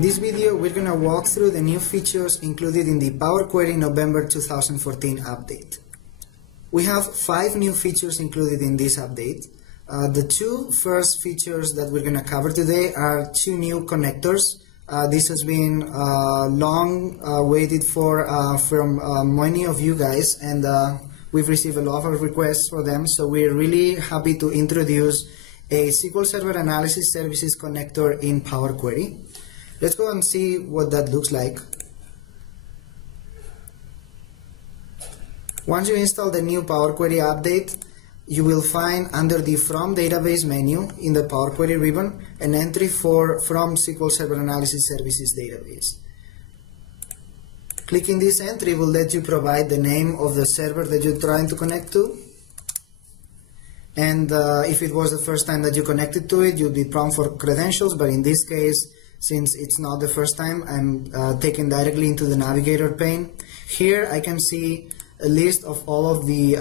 In this video, we're going to walk through the new features included in the Power Query November 2014 update. We have 5 new features included in this update. The 2 first features that we're going to cover today are 2 new connectors. This has been long waited for from many of you guys, and we've received a lot of requests for them, so we're really happy to introduce a SQL Server Analysis Services connector in Power Query. Let's go and see what that looks like. Once you install the new Power Query update, you will find under the From Database menu in the Power Query ribbon an entry for From SQL Server Analysis Services Database. Clicking this entry will let you provide the name of the server that you're trying to connect to. And if it was the first time that you connected to it, you'll be prompted for credentials, but in this case, since it's not the first time, I'm taken directly into the navigator pane. Here I can see a list of all of the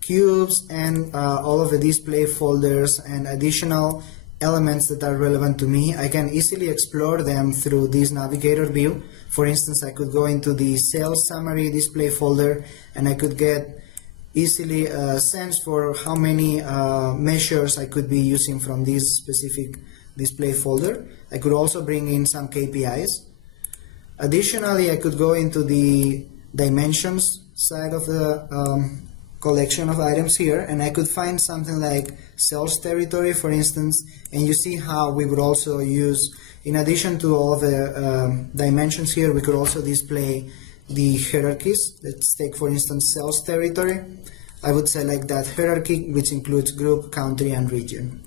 cubes and all of the display folders and additional elements that are relevant to me. I can easily explore them through this navigator view. For instance, I could go into the sales summary display folder and I could get easily a sense for how many measures I could be using from this specific display folder. I could also bring in some KPIs. Additionally, I could go into the dimensions side of the collection of items here, and I could find something like sales territory, for instance, and you see how we would also use, in addition to all the dimensions here, we could also display the hierarchies. Let's take, for instance, sales territory. I would select that hierarchy, which includes group, country, and region.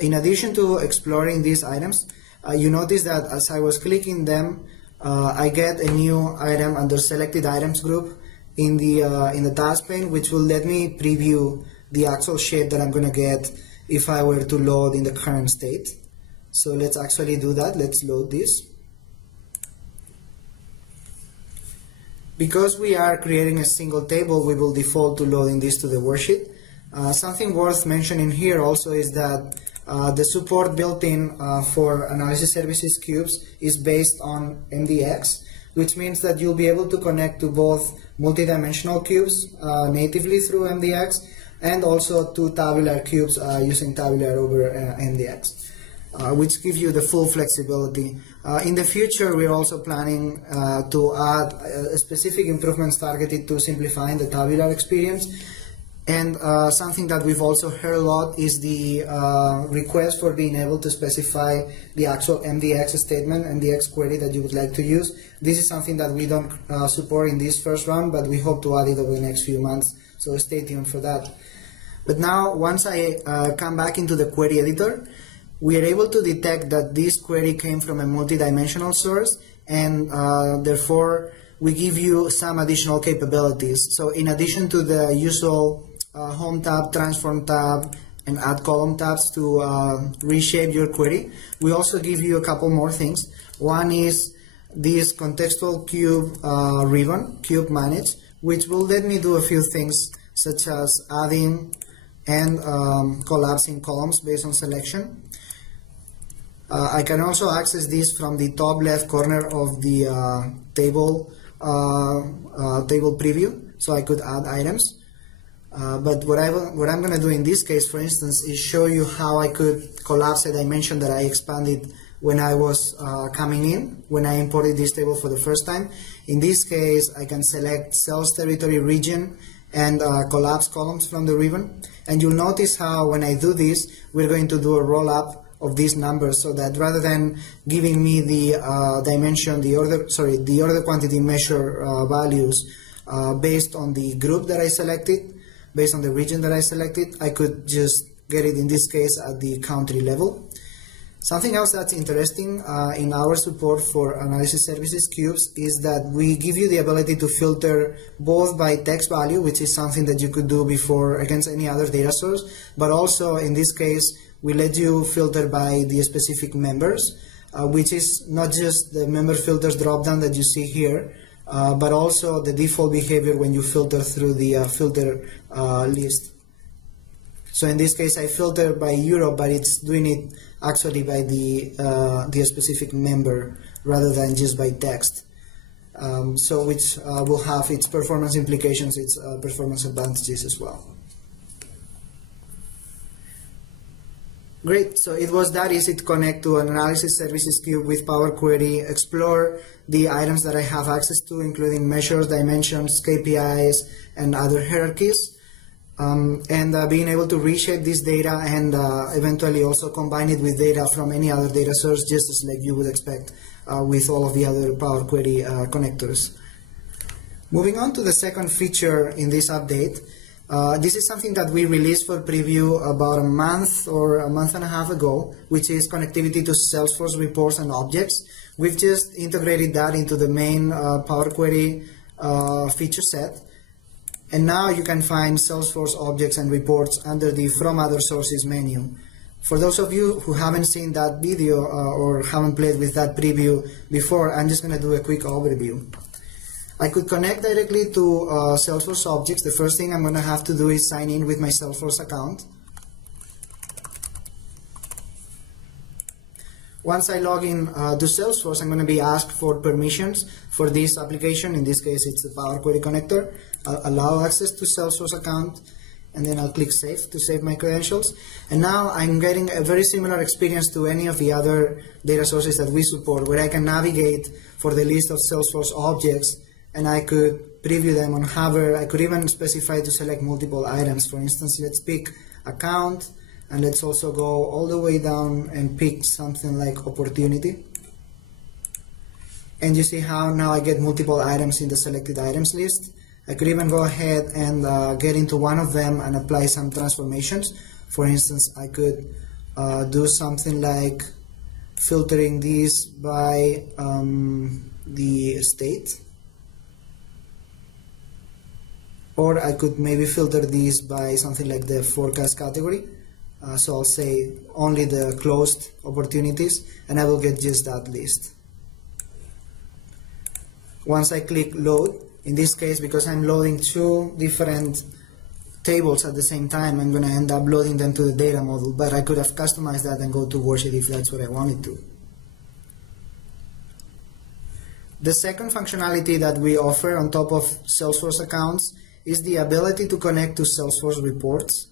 In addition to exploring these items, you notice that as I was clicking them, I get a new item under selected items group in the task pane, which will let me preview the actual shape that I'm going to get if I were to load in the current state. So let's actually do that. Let's load this. Because we are creating a single table, we will default to loading this to the worksheet. Something worth mentioning here also is that the support built-in for analysis services cubes is based on MDX, which means that you'll be able to connect to both multidimensional cubes natively through MDX and also to tabular cubes using tabular over MDX, which give you the full flexibility. In the future, we're also planning to add specific improvements targeted to simplifying the tabular experience. And something that we've also heard a lot is the request for being able to specify the actual MDX statement, MDX query that you would like to use. This is something that we don't support in this first round, but we hope to add it over the next few months, so stay tuned for that. But now, once I come back into the query editor, we are able to detect that this query came from a multidimensional source, and therefore we give you some additional capabilities. So in addition to the usual Home tab, Transform tab, and Add Column tabs to reshape your query, we also give you a couple more things. One is this contextual cube ribbon, Cube Manage, which will let me do a few things such as adding and collapsing columns based on selection. I can also access this from the top left corner of the table preview, so I could add items. But what I'm going to do in this case, for instance, is show you how I could collapse a dimension that I expanded when I was coming in, when I imported this table for the first time. In this case, I can select sales territory region and collapse columns from the ribbon. And you'll notice how when I do this, we're going to do a roll-up of these numbers, so that rather than giving me the dimension, the order quantity measure values based on the group that I selected, based on the region that I selected, I could just get it in this case at the country level. Something else that's interesting in our support for analysis services cubes is that we give you the ability to filter both by text value, which is something that you could do before against any other data source, but also in this case we let you filter by the specific members, which is not just the member filters dropdown that you see here, but also the default behavior when you filter through the filter list. So in this case, I filter by Europe, but it's doing it actually by the specific member rather than just by text. So which will have its performance implications, its performance advantages as well. Great, so it was that easy to connect to an analysis services cube with Power Query, explore the items that I have access to, including measures, dimensions, KPIs, and other hierarchies, and being able to reshape this data and eventually also combine it with data from any other data source, just as like you would expect with all of the other Power Query connectors. Moving on to the second feature in this update. This is something that we released for preview about a month or a month and a half ago, which is connectivity to Salesforce reports and objects. We've just integrated that into the main Power Query feature set. And now you can find Salesforce objects and reports under the From Other Sources menu. For those of you who haven't seen that video or haven't played with that preview before, I'm just going to do a quick overview. I could connect directly to Salesforce objects. The first thing I'm going to have to do is sign in with my Salesforce account. Once I log in to Salesforce, I'm going to be asked for permissions for this application. In this case, it's the Power Query connector. I'll allow access to Salesforce account, and then I'll click Save to save my credentials. And now I'm getting a very similar experience to any of the other data sources that we support, where I can navigate for the list of Salesforce objects, and I could preview them on hover. I could even specify to select multiple items. For instance, let's pick account, and let's also go all the way down and pick something like opportunity. And you see how now I get multiple items in the selected items list. I could even go ahead and get into one of them and apply some transformations. For instance, I could do something like filtering these by the state. Or I could maybe filter these by something like the forecast category. So I'll say only the closed opportunities, and I will get just that list. Once I click load, in this case, because I'm loading two different tables at the same time, I'm going to end up loading them to the data model, but I could have customized that and go to worksheet if that's what I wanted to. The second functionality that we offer on top of Salesforce accounts is the ability to connect to Salesforce reports.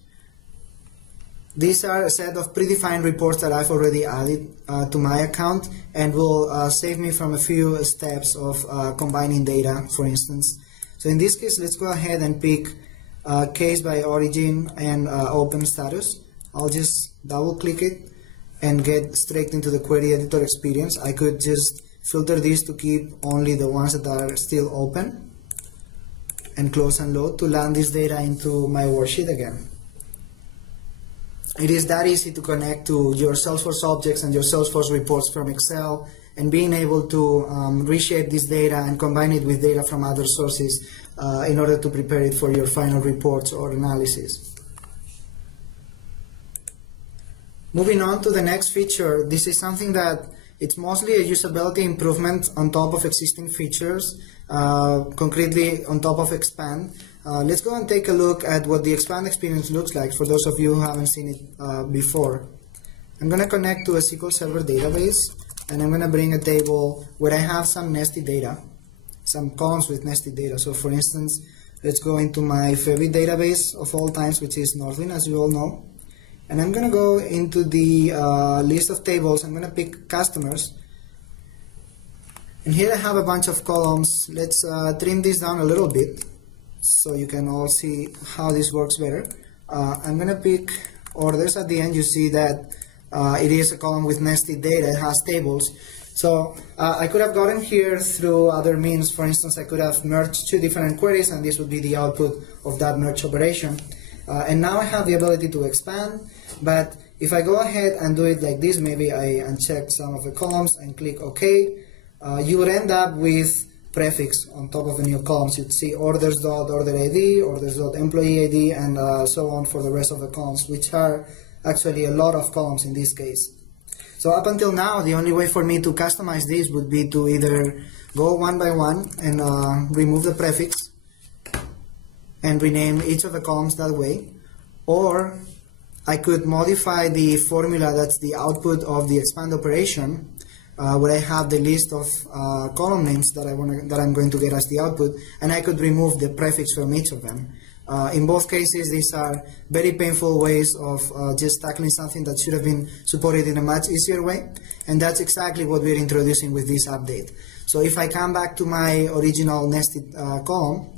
These are a set of predefined reports that I've already added to my account, and will save me from a few steps of combining data, for instance. So in this case, let's go ahead and pick case by origin and open status. I'll just double click it and get straight into the query editor experience. I could just filter these to keep only the ones that are still open, and close and load to land this data into my worksheet again. It is that easy to connect to your Salesforce objects and your Salesforce reports from Excel, and being able to reshape this data and combine it with data from other sources in order to prepare it for your final reports or analysis. Moving on to the next feature, this is something that it's mostly a usability improvement on top of existing features, concretely on top of Expand. Let's go and take a look at what the Expand experience looks like for those of you who haven't seen it before. I'm going to connect to a SQL Server database, and I'm going to bring a table where I have some nested data, some columns with nested data. So for instance, let's go into my favorite database of all times, which is Northwind, as you all know. And I'm going to go into the list of tables. I'm going to pick customers. And here I have a bunch of columns. Let's trim this down a little bit so you can all see how this works better. I'm going to pick orders. At the end, you see that it is a column with nested data. It has tables. So I could have gotten here through other means. For instance, I could have merged two different queries, and this would be the output of that merge operation. And now I have the ability to expand, but if I go ahead and do it like this, maybe I uncheck some of the columns and click OK, you would end up with prefix on top of the new columns. You'd see orders.order-id, orders.employee-id, and so on for the rest of the columns, which are actually a lot of columns in this case. So up until now, the only way for me to customize this would be to either go one by one and remove the prefix and rename each of the columns that way, or I could modify the formula that's the output of the expand operation, where I have the list of column names that I'm going to get as the output, and I could remove the prefix from each of them. In both cases, these are very painful ways of just tackling something that should have been supported in a much easier way, and that's exactly what we're introducing with this update. So if I come back to my original nested column,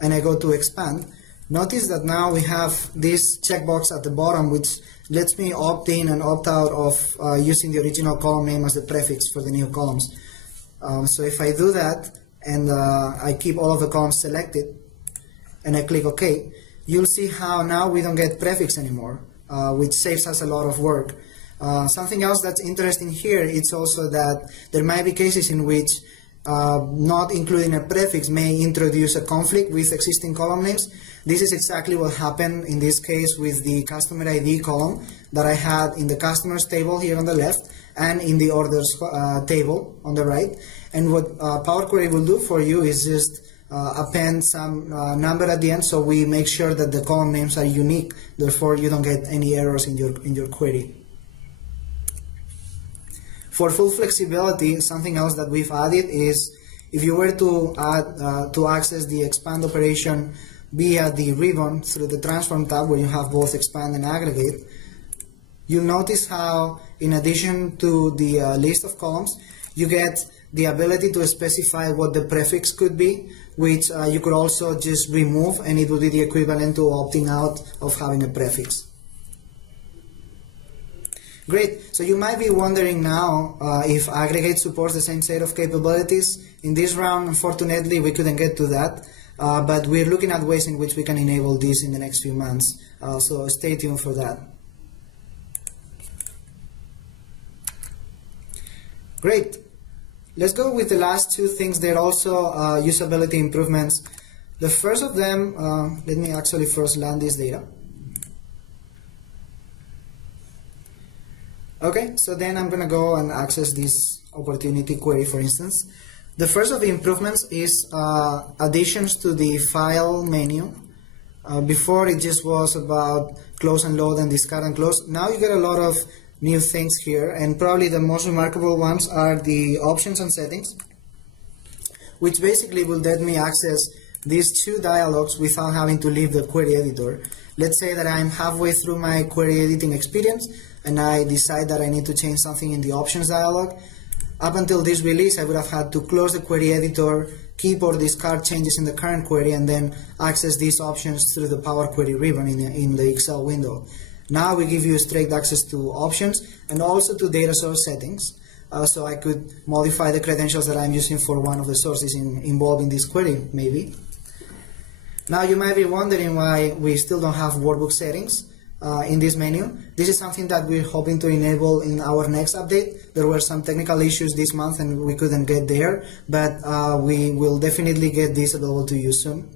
and I go to expand, notice that now we have this checkbox at the bottom which lets me opt in and opt out of using the original column name as the prefix for the new columns. So if I do that and I keep all of the columns selected and I click OK, you'll see how now we don't get prefix anymore, which saves us a lot of work. Something else that's interesting here is also that there might be cases in which not including a prefix may introduce a conflict with existing column names. This is exactly what happened in this case with the customer ID column that I had in the customers table here on the left and in the orders table on the right. And what Power Query will do for you is just append some number at the end, so we make sure that the column names are unique, therefore you don't get any errors in your query. For full flexibility, something else that we've added is if you were to add to access the expand operation via the ribbon through the transform tab where you have both expand and aggregate, you'll notice how in addition to the list of columns, you get the ability to specify what the prefix could be, which you could also just remove, and it would be the equivalent to opting out of having a prefix. Great, so you might be wondering now if aggregate supports the same set of capabilities. In this round, unfortunately, we couldn't get to that, but we're looking at ways in which we can enable this in the next few months, so stay tuned for that. Great, let's go with the last two things. They're also usability improvements. The first of them, let me actually first land this data. Okay, so then I'm going to go and access this opportunity query, for instance. The first of the improvements is additions to the file menu. Before it just was about close and load and discard and close. Now you get a lot of new things here, and probably the most remarkable ones are the options and settings, which basically will let me access these two dialogues without having to leave the query editor. Let's say that I'm halfway through my query editing experience and I decide that I need to change something in the options dialog. Up until this release, I would have had to close the query editor, keep or discard changes in the current query, and then access these options through the Power Query ribbon in the Excel window. Now we give you straight access to options and also to data source settings. So I could modify the credentials that I'm using for one of the sources involved in this query, maybe. Now you might be wondering why we still don't have workbook settings in this menu. This is something that we're hoping to enable in our next update. There were some technical issues this month and we couldn't get there, but we will definitely get this available to you soon.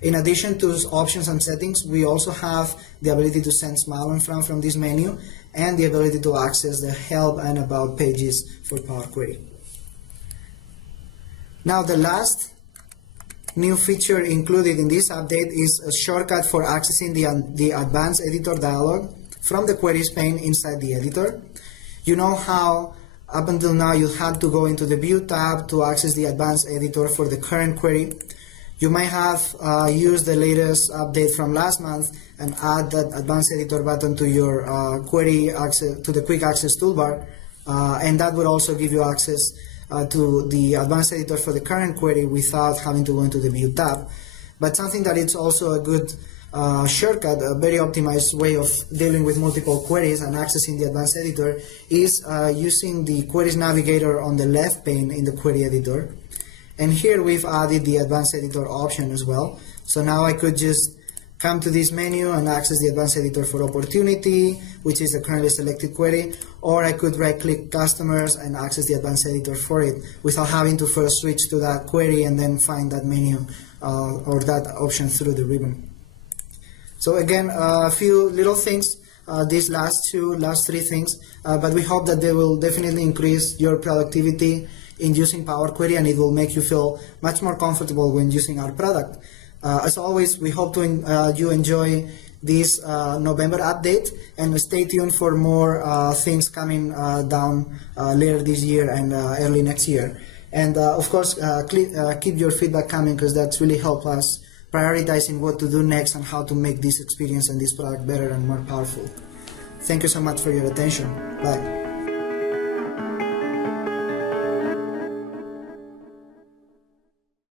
In addition to options and settings, we also have the ability to send smile and frown from this menu and the ability to access the help and about pages for Power Query. Now the last new feature included in this update is a shortcut for accessing the advanced editor dialog from the queries pane inside the editor. You know how up until now you had to go into the view tab to access the advanced editor for the current query. You might have used the latest update from last month and add that advanced editor button to your query access, to the quick access toolbar, and that would also give you access to the advanced editor for the current query without having to go into the view tab. But something that it's also a good shortcut, a very optimized way of dealing with multiple queries and accessing the advanced editor is using the queries navigator on the left pane in the query editor. And here we've added the advanced editor option as well. So now I could just come to this menu and access the advanced editor for opportunity, which is the currently selected query, or I could right-click customers and access the advanced editor for it without having to first switch to that query and then find that menu or that option through the ribbon. So again, a few little things, these last three things, but we hope that they will definitely increase your productivity in using Power Query, and it will make you feel much more comfortable when using our product. As always, we hope you enjoy this November update, and stay tuned for more things coming down later this year and early next year. And of course, keep your feedback coming, because that's really help us prioritizing what to do next and how to make this experience and this product better and more powerful. Thank you so much for your attention. Bye.